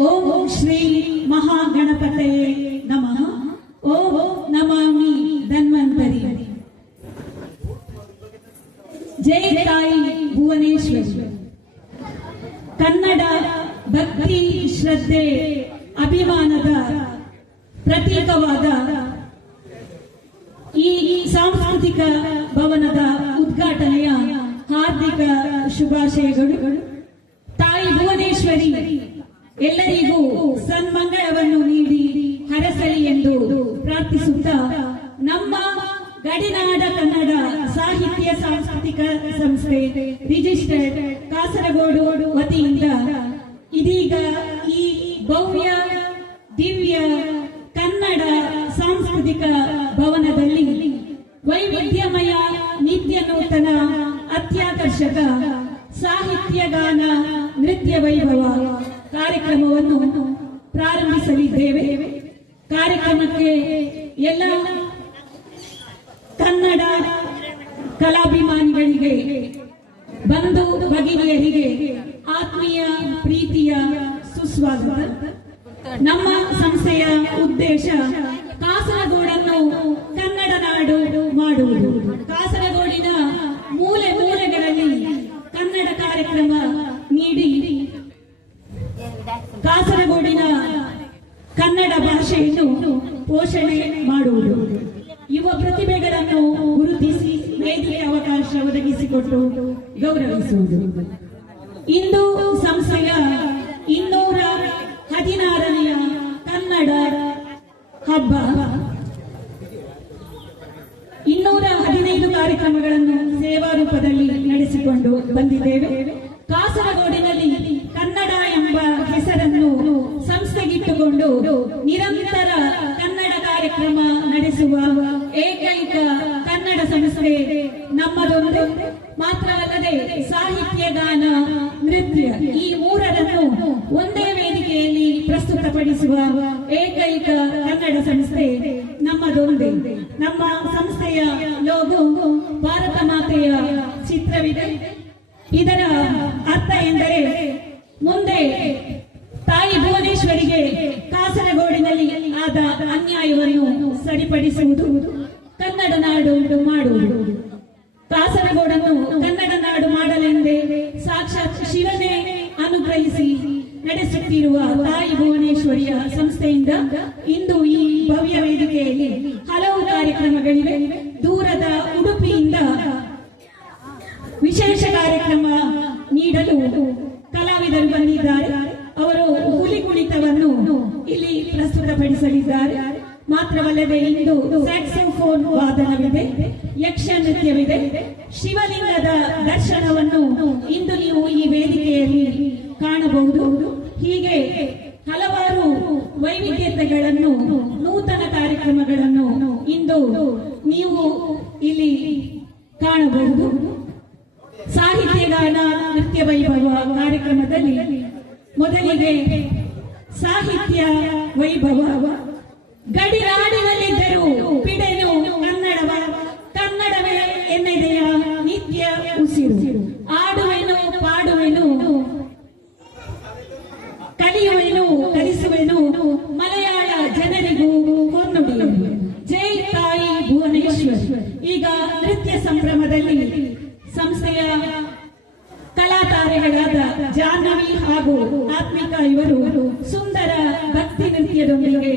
ಓಂ ಶ್ರೀ ಮಹಾಗಣಪತಯೇ ನಮಃ. ಓಂ ನಮಾಮಿ ಧನ್ವಂತರಿ. ಜೈ ತಾಯಿ ಭುವನೇಶ್ವರಿ. ಕನ್ನಡ ಭಕ್ತಿ, ಶ್ರದ್ಧೆ, ಅಭಿಮಾನದ ಪ್ರತೀಕವಾದ ಈ ಸಾಂಸ್ಕೃತಿಕ ಭವನದ ಉದ್ಘಾಟನೆಯ ಹಾರ್ದಿಕ ಶುಭಾಶಯಗಳು. ತಾಯಿ ಭುವನೇಶ್ವರಿ ಎಲ್ಲರಿಗೂ ಸನ್ಮಂಗಳವನ್ನು ನೀಡಿ ಹರಸಲಿ ಎಂದು ಪ್ರಾರ್ಥಿಸುತ್ತಾ, ನಮ್ಮ ಗಡಿನಾಡ ಕನ್ನಡ ಸಾಹಿತ್ಯ ಸಾಂಸ್ಕೃತಿಕ ಸಂಸ್ಥೆ ರಿಜಿಸ್ಟರ್ಡ್ ಕಾಸರಗೋಡು ವತಿಯಿಂದ ಇದೀಗ ಈ ಭವ್ಯ ದಿವ್ಯ ಕನ್ನಡ ಸಾಂಸ್ಕೃತಿಕ ಭವನದಲ್ಲಿ ವೈವಿಧ್ಯಮಯ ನಿತ್ಯ ನೂತನ ಅತ್ಯಾಕರ್ಷಕ ಸಾಹಿತ್ಯ ಗಾನ ನೃತ್ಯ ವೈಭವ ಕಾರ್ಯಕ್ರಮವನ್ನು ಪ್ರಾರಂಭಿಸಲಿದ್ದೇವೆ. ಕಾರ್ಯಕ್ರಮಕ್ಕೆ ಎಲ್ಲ ಕನ್ನಡ ಕಲಾಭಿಮಾನಿಗಳಿಗೆ, ಬಂಧು ಭಗಿನಿಯರಿಗೆ ಆತ್ಮೀಯ ಪ್ರೀತಿಯ ಸುಸ್ವಾಗತ. ನಮ್ಮ ಸಂಸ್ಥೆಯ ಉದ್ದೇಶ ಕಾಸರಗೋಡನ್ನು ಕನ್ನಡ ನಾಡು ಮಾಡುವುದು. ಕಾಸರಗೋಡಿನ ಮೂಲೆ ಮೂಲೆಗಳಲ್ಲಿ ಕನ್ನಡ ಕಾರ್ಯಕ್ರಮ ನೀಡಿ ಕಾಸರಗೋಡಿನ ಕನ್ನಡ ಭಾಷೆಯನ್ನು ಪೋಷಣೆ ಮಾಡುವುದು. ಯುವ ಪ್ರತಿಭೆಗಳನ್ನು ಗುರುತಿಸಿ ವೇದಿಕೆ ಅವಕಾಶ ಒದಗಿಸಿಕೊಟ್ಟು ಗೌರವಿಸುವುದು. ಇಂದು ಸಂಸ್ಥೆಯ 216ನೇ ಕನ್ನಡ ಹಬ್ಬ. 215 ಕಾರ್ಯಕ್ರಮಗಳನ್ನು ಸೇವಾ ರೂಪದಲ್ಲಿ ನಡೆಸಿಕೊಂಡು ಬಂದಿದ್ದೇವೆ. ಕಾಸರಗೋಡಿನಲ್ಲಿ ಕನ್ನಡ ಎಂಬ ಹೆಸರನ್ನು ಸಂಸ್ಥೆಗಿಟ್ಟುಕೊಂಡು ನಿರಂತರ ಕನ್ನಡ ಕಾರ್ಯಕ್ರಮ ನಡೆಸುವ ಏಕೈಕ ಕನ್ನಡ ಸಂಸ್ಥೆ ನಮ್ಮದೊಂದು. ಮಾತ್ರವಲ್ಲದೆ ಸಾಹಿತ್ಯ, ಗಾನ, ನೃತ್ಯ ಈ ಮೂರನ್ನು ಒಂದೇ ವೇದಿಕೆಯಲ್ಲಿ ಪ್ರಸ್ತುತಪಡಿಸುವ ಏಕೈಕ ಕನ್ನಡ ಸಂಸ್ಥೆ ನಮ್ಮದೊಂದೇ. ನಮ್ಮ ಸಂಸ್ಥೆಯ ಲೋಗೋ ಭಾರತ ಮಾತೆಯ ಚಿತ್ರವಿದೆ. ಇದರ ಅರ್ಥ ಎಂದರೆ, ಮುಂದೆ ತಾಯಿ ಭುವನೇಶ್ವರಿಗೆ ಕಾಸರಗೋಡಿನಲ್ಲಿ ಆದ ಅನ್ಯಾಯವನ್ನು ಸರಿಪಡಿಸುವುದು, ಕನ್ನಡ ನಾಡು ಮಾಡುವುದು. ಕಾಸರಗೋಡನ್ನು ಕನ್ನಡ ನಾಡು ಮಾಡಲೆಂದೇ ಸಾಕ್ಷಾತ್ ಶಿವನೇ ಅನುಗ್ರಹಿಸಿ ನಡೆಸುತ್ತಿರುವ ತಾಯಿ ಭುವನೇಶ್ವರಿಯ ಸಂಸ್ಥೆಯಿಂದ ಇಂದು ಈ ಭವ್ಯ ವೇದಿಕೆಯಲ್ಲಿ ಹಲವು ಕಾರ್ಯಕ್ರಮಗಳಿವೆ. ದೂರದ ಉಡುಪಿಯಿಂದ ವಿಶೇಷ ಕಾರ್ಯಕ್ರಮ ನೀಡಲು ಕಲಾವಿದರು ಬಂದಿದ್ದಾರೆ. ಅವರು ಹುಲಿ ಕುಣಿತವನ್ನು ಇಲ್ಲಿ ಪ್ರಸ್ತುತಪಡಿಸಲಿದ್ದಾರೆ. ಮಾತ್ರವಲ್ಲದೆ ಇಂದು ಸ್ಯಾಕ್ಸೋಫೋನ್ ವಾದನವಿದೆ, ಯಕ್ಷ ನೃತ್ಯವಿದೆ, ಶಿವಲಿಂಗದ ದರ್ಶನವನ್ನು ಇಂದು ನೀವು ಈ ವೇದಿಕೆಯಲ್ಲಿ ಕಾಣಬಹುದು. ಹೀಗೆ ಹಲವಾರು ವೈವಿಧ್ಯತೆಗಳನ್ನು, ನೂತನ ಕಾರ್ಯಕ್ರಮಗಳನ್ನು ಇಂದು ನೀವು ಇಲ್ಲಿ ಕಾಣಬಹುದು. ಸಾಹಿತ್ಯ, ಗಾನ, ನೃತ್ಯ ವೈಭವ ಕಾರ್ಯಕ್ರಮದಲ್ಲಿ ಮೊದಲಿಗೆ ಸಾಹಿತ್ಯ ವೈಭವ. ಗಡಿನಾಡಿನಲ್ಲಿದ್ದರೂ ಪಿಡೆನು ಕನ್ನಡವ, ಕನ್ನಡವೇ ಎನ್ನೆದೆಯ ನಿತ್ಯ ಉಸಿರು. ಆಡುವೆನು, ಪಾಡುವೆನು, ಕಲಿಯುವೆನು, ಕಲಿಸುವೆನು ಮಲಯಾಳ ಜನರಿಗೂ ಹೊನ್ನುಡಿಯುವೆನು. ಜೈ ತಾಯಿ ಭುವನೇಶ್ವರಿ. ಈಗ ನೃತ್ಯ ಸಂಭ್ರಮದಲ್ಲಿ ಸಂಸ್ಥೆಯ ಕಲಾತಾರೆಗಳಾದ ಜಾಹ್ನವಿ ಹಾಗೂ ಆತ್ಮಿಕಾ ಇವರು ಸುಂದರ ಭಕ್ತಿ ನೃತ್ಯದೊಂದಿಗೆ